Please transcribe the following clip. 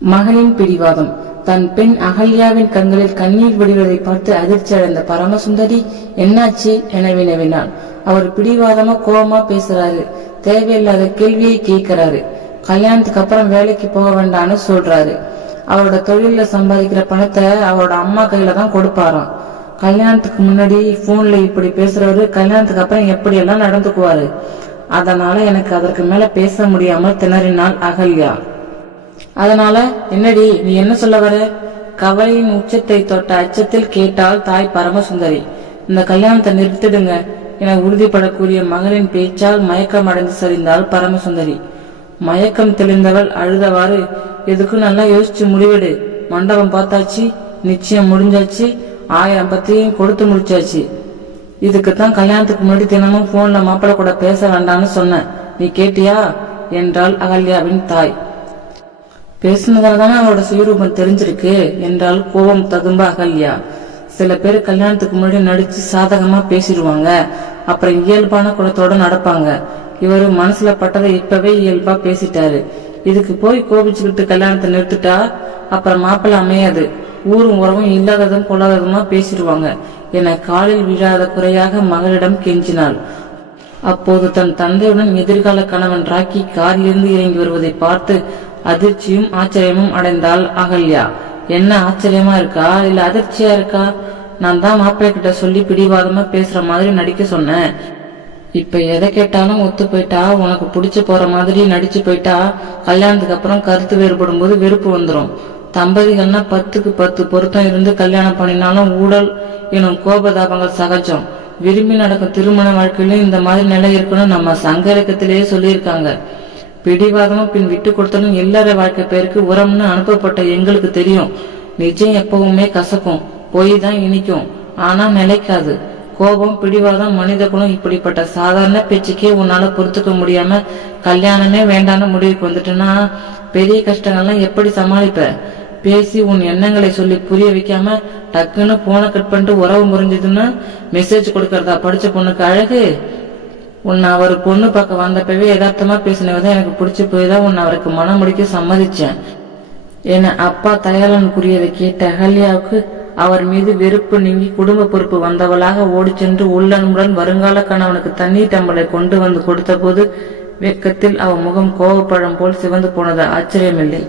மகளின் பிடிவாதம். தன் பெண் அகல்யாவின் கண்களில் கண்ணீர் விடுவதை பார்த்து அதிர்ச்சி அடைந்த பரமசுந்தரி என்னாச்சு? என வினவினாள் அவர் பிடிவாதமா கோபமா பேசுறாரு. தேவையில்லாத கேள்வியை கேட்கிறாரு. கல்யாணத்துக்கு அப்புறம் வேலைக்கு போக வேண்டாம்னு சொல்றாரு. அவரோட தொழில சம்பாதிக்கிற பணத்தை அவரோட அம்மா கையில தான் கொடுப்பாராம். கல்யாணத்துக்கு முன்னாடி போன்ல இப்படி பேசுறவரு கல்யாணத்துக்கு அப்புறம் எப்படி எல்லாம் நடந்துக்குவாரு? அதனால எனக்கு அதற்கு மேல பேச முடியாமல் திணறினாள் அகல்யா. அதனால என்னடி நீ என்ன சொல்ல வர? கவலையின் உச்சத்தை தொட்ட அச்சத்தில் கேட்டாள் தாய் பரமசுந்தரி. இந்த கல்யாணத்தை நிறுத்திடுங்க. என உறுதிப்படக்கூடிய மகளின் பேச்சால் மயக்கம் அடைந்து சரிந்தாள் பரமசுந்தரி. மயக்கம் தெளிந்தவள் அழுதவாறு எதுக்கும் நல்லா யோசிச்சு முடிவெடு. மண்டபம் பார்த்தாச்சு நிச்சயம் முடிஞ்சாச்சு ஆயிரம் பத்தியும் கொடுத்து முடிச்சாச்சு. இதுக்கு தான் கல்யாணத்துக்கு முன்னாடி தினமும் போன்ல மாப்பிள்ளை கூட பேச வேண்டாம்னு சொன்னேன் நீ கேட்டியா? என்றாள் அகல்யாவின் தாய். பேசுனதால தானே அவளோட சுயரூபம் தெரிஞ்சிருக்கு என்றால் கோபம் தகும்ப அகல்யா. சில பேர் கல்யாணத்துக்கு முன்னாடி நடிச்சு சாதகமா பேசிடுவாங்க. அப்புறம் இயல்பான குணத்தோட நடப்பாங்க. இவர் மனசுல பட்டதை இப்பவே இயல்பா பேசிட்டாரு. இதுக்கு போய் கோபிச்சுக்கிட்டு கல்யாணத்தை நிறுத்திட்டா அப்புறம் மாப்பிள்ளை அமையாது. ஊரும் உறவும் இல்லாததும் கொள்ளாததுமா பேசிடுவாங்க. என காலில் விழாத குறையாக மகளிடம் கெஞ்சினாள். அப்போது தன் தந்தையுடன் எதிர்கால கணவன் ராக்கி காரிலிருந்து இறங்கி வருவதை பார்த்து அதிர்ச்சியும் ஆச்சரியமும் அடைந்தாள் அகல்யா. என்ன ஆச்சரியமா இருக்கா? இல்ல அதிர்ச்சியா இருக்கா? நான் தான் மாப்பிள்ளை கிட்ட சொல்லி பிடிவாதமா பேசுற மாதிரி நடிக்க சொன்னேன். இப்ப எதை கேட்டாலும் ஒத்து போயிட்டா? உனக்கு பிடிச்சு போற மாதிரி நடிச்சு போயிட்டா? கல்யாணத்துக்கு அப்புறம் கருத்து வேறுபடும் போது வெறுப்பு வந்துடும் தம்பதிகள்னா பத்துக்கு பத்து பொருத்தம் இருந்து கல்யாணம் பண்ணினாலும் ஊழல் எனும் கோபதாபங்கள் சகஜம். விரும்பி நடக்கும் திருமண வாழ்க்கையிலும் இந்த மாதிரி நிலை இருக்குன்னு நம்ம சங்க சொல்லியிருக்காங்க. பிடிவாதமும் பின் விட்டு கொடுத்தலும் இல்லாத வாழ்க்கை பேருக்கு உரம்னு அனுப்பப்பட்ட எங்களுக்கு தெரியும். நிஜம் எப்பவுமே கசக்கும் பொய் தான் இனிக்கும் ஆனா நிலைக்காது. கோபம் பிடிவாதம் மனித குலம் இப்படிப்பட்ட சாதாரண பேச்சுக்கே உன்னால பொறுத்துக்க முடியாம கல்யாணமே வேண்டாம்னு முடிவுக்கு வந்துட்டுனா பெரிய கஷ்டங்கள்லாம் எப்படி சமாளிப்ப? பேசி உன் எண்ணங்களை சொல்லி புரிய வைக்காம டக்குன்னு போனை கட் பண்ணிட்டு உறவு முறிஞ்சதுன்னு மெசேஜ் கொடுக்கறதா படிச்ச பொண்ணுக்கு அழகு? உன்னை அவர் பொண்ணு பார்க்க வந்தப்பவே யதார்த்தமா பேசினவதான் எனக்கு பிடிச்சி போய் தான் உன்னை அவருக்கு மனம் முடிக்க சம்மதிச்சேன். என அப்பா தயாளனுக்குரியதை கேட்ட அகல்யாவுக்கு அவர் மீது வெறுப்பு நீங்கி குடும்ப பொறுப்பு வந்தவளாக ஓடிச் சென்று உள்ளன்புடன் வருங்கால கணவனுக்கு தண்ணீர் டம்பலை கொண்டு வந்து கொடுத்தபோது வெக்கத்தில் அவ முகம் கோவப்பழம் போல் சிவந்து போனது ஆச்சரியமில்லை.